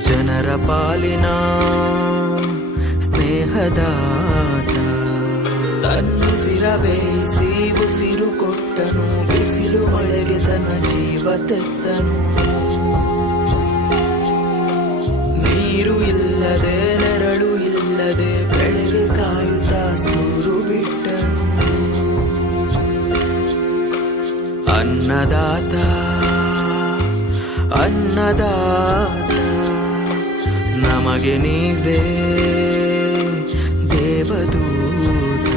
ಜನರ ಪಾಲಿನ ಸ್ನೇಹದಾತ. ತನ್ನುಸಿರ ಬೇಯಿಸಿ ಉಸಿರು ಕೊಟ್ಟನು, ಬಿಸಿಲು ಮಳೆಗೆ ತನ್ನ ಜೀವ ತೆತ್ತನು. ನೀರು ಇಲ್ಲದೆ ನೆರಳು ಇಲ್ಲದೆ ಬೆಳೆಗೆ ಕಾಯುತ್ತಾ ಸೂರು ಬಿಟ್ಟನು. ಅನ್ನದಾತ ಅನ್ನದಾತ ನಮಗೆ ನೀವೇ ದೇವದೂತ.